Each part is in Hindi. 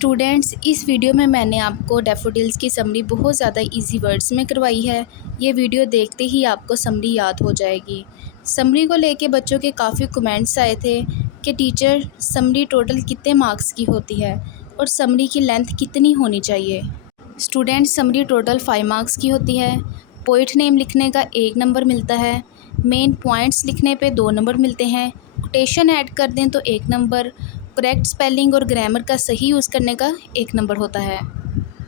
स्टूडेंट्स, इस वीडियो में मैंने आपको डैफोडिल्स की समरी बहुत ज़्यादा इजी वर्ड्स में करवाई है। ये वीडियो देखते ही आपको समरी याद हो जाएगी। समरी को लेके बच्चों के काफ़ी कमेंट्स आए थे कि टीचर, समरी टोटल कितने मार्क्स की होती है और समरी की लेंथ कितनी होनी चाहिए। स्टूडेंट्स, समरी टोटल 5 मार्क्स की होती है। पोइट नेम लिखने का 1 नंबर मिलता है। मेन पॉइंट्स लिखने पे 2 नंबर मिलते हैं। कोटेशन ऐड कर दें तो 1 नंबर। करेक्ट स्पेलिंग और ग्रामर का सही यूज़ करने का 1 नंबर होता है।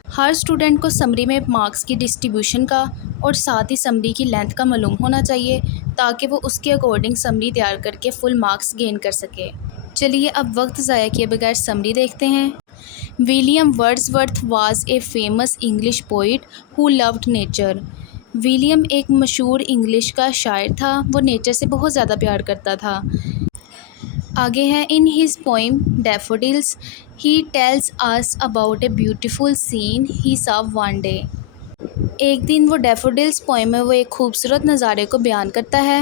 हर स्टूडेंट को समरी में मार्क्स की डिस्ट्रीब्यूशन का और साथ ही समरी की लेंथ का मालूम होना चाहिए ताकि वो उसके अकॉर्डिंग समरी तैयार करके फुल मार्क्स गेन कर सके। चलिए अब वक्त ज़ाया किए बगैर समरी देखते हैं। William Wordsworth was a famous English poet who loved nature. William एक मशहूर इंग्लिश का शायर था, वो नेचर से बहुत ज़्यादा प्यार करता था। आगे है, in his poem Daffodils he tells us about a beautiful scene he saw one day. एक दिन वो डैफोडिल्स पोइम में वो एक खूबसूरत नज़ारे को बयान करता है।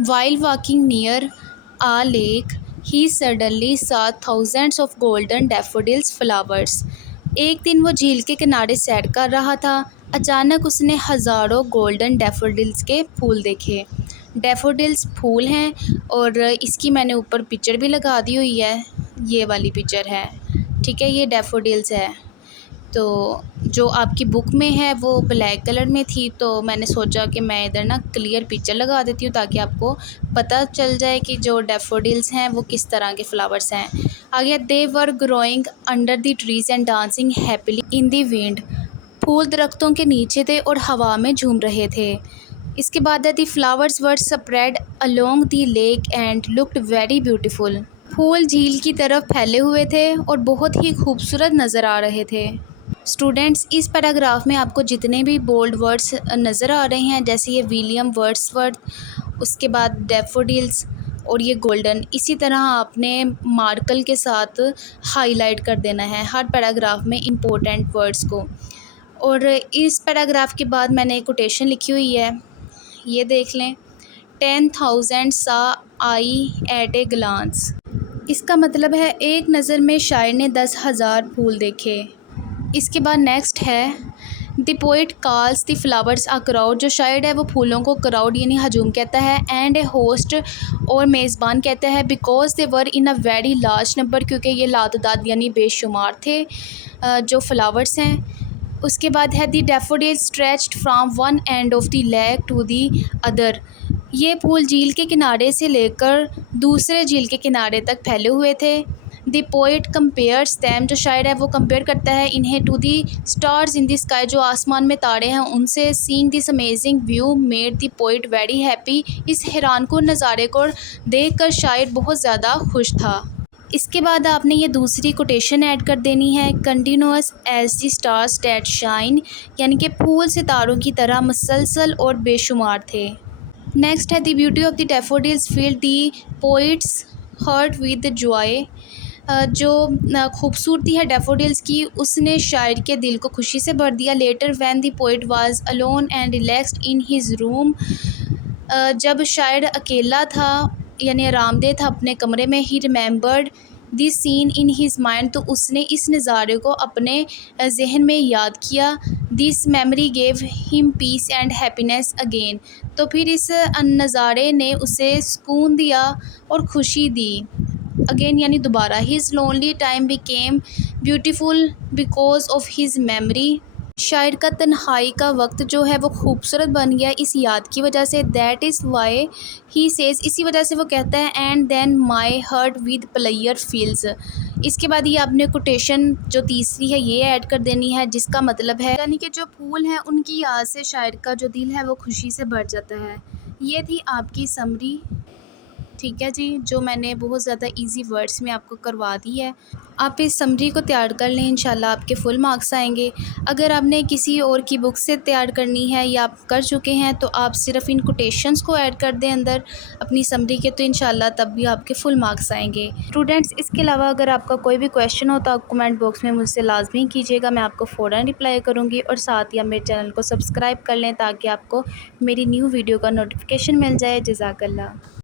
While walking near a lake he suddenly saw thousands of golden daffodils flowers. एक दिन वो झील के किनारे सैर कर रहा था, अचानक उसने हज़ारों गोल्डन डैफोडिल्स के फूल देखे। डैफोडिल्स फूल हैं और इसकी मैंने ऊपर पिक्चर भी लगा दी हुई है, ये वाली पिक्चर है, ठीक है, ये डैफोडिल्स है। तो जो आपकी बुक में है वो ब्लैक कलर में थी, तो मैंने सोचा कि मैं इधर ना क्लियर पिक्चर लगा देती हूँ ताकि आपको पता चल जाए कि जो डैफोडिल्स हैं वो किस तरह के फ्लावर्स हैं। आगे, they were growing under the trees and dancing happily in the wind. फूल दरख्तों के नीचे थे और हवा में झूम रहे थे। इसके बाद है, the flowers were spread along the lake and looked very beautiful. फूल झील की तरफ फैले हुए थे और बहुत ही खूबसूरत नज़र आ रहे थे। स्टूडेंट्स, इस पैराग्राफ में आपको जितने भी बोल्ड वर्ड्स नज़र आ रहे हैं, जैसे ये विलियम वर्ड्सवर्थ, उसके बाद डैफोडिल्स और ये गोल्डन, इसी तरह आपने मार्कर के साथ हाईलाइट कर देना है हर पैराग्राफ में इम्पोर्टेंट वर्ड्स को। और इस पैराग्राफ के बाद मैंने एक कोटेशन लिखी हुई है, ये देख लें। 10,000 सा आई एट ए ग्लांस। इसका मतलब है एक नज़र में शायर ने 10,000 फूल देखे। इसके बाद नेक्स्ट है, the poet calls the flowers a crowd. जो शायर है वो फूलों को क्राउड यानी हजूम कहता है, एंड ए होस्ट और मेज़बान कहता है, because they were in a very large number, क्योंकि ये लातदाद यानी बेशुमार थे जो फ्लावर्स हैं। उसके बाद है, the daffodil stretched from one end of the lake to the other. ये फूल झील के किनारे से लेकर दूसरे झील के किनारे तक फैले हुए थे। The poet compares them. जो शायर है वो कंपेयर करता है इन्हें to the stars in the sky. जो आसमान में तारे हैं उनसे। Seeing this amazing view made the poet very happy. इस हैरानकुन नज़ारे को देखकर शायर बहुत ज़्यादा खुश था। इसके बाद आपने ये दूसरी कोटेशन ऐड कर देनी है, continuous as the stars that shine, यानी कि फूल सितारों की तरह मुसलसल और बेशुमार थे। नेक्स्ट है, the beauty of the daffodils field the poets heart with Joy. जो खूबसूरती है डैफोडिल्स की उसने शायर के दिल को खुशी से भर दिया। Letter when the poet was alone and relaxed in his room. जब शायर अकेला था यानी आरामदेह था अपने कमरे में, ही remembered this seen in his mind. तो उसने इस नज़ारे को अपने जहन में याद किया। This memory gave him peace and happiness again. तो फिर इस नज़ारे ने उसे सुकून दिया और खुशी दी अगेन यानी दोबारा। His lonely time became beautiful because of his memory. शायर का तन्हाई का वक्त जो है वो खूबसूरत बन गया इस याद की वजह से। That is why he says, इसी वजह से वो कहता है, and then my heart with pleasure fills. इसके बाद ये आपने कोटेशन जो तीसरी है ये ऐड कर देनी है, जिसका मतलब है यानी कि जो फूल हैं उनकी याद से शायर का जो दिल है वो खुशी से भर जाता है। ये थी आपकी समरी, ठीक है जी, जो मैंने बहुत ज़्यादा इजी वर्ड्स में आपको करवा दी है। आप इस समरी को तैयार कर लें, इंशाल्लाह आपके फुल मार्क्स आएंगे। अगर आपने किसी और की बुक से तैयार करनी है या आप कर चुके हैं तो आप सिर्फ इन कोटेशंस को ऐड कर दें अंदर अपनी समरी के, तो इंशाल्लाह तब भी आपके फुल मार्क्स आएंगे। स्टूडेंट्स, इसके अलावा अगर आपका कोई भी क्वेश्चन हो तो आप कमेंट बॉक्स में मुझसे लाजमी कीजिएगा, मैं आपको फ़ौरन रिप्लाई करूँगी। और साथ ही आप मेरे चैनल को सब्सक्राइब कर लें ताकि आपको मेरी न्यू वीडियो का नोटिफिकेशन मिल जाए। जज़ाकल्लाह।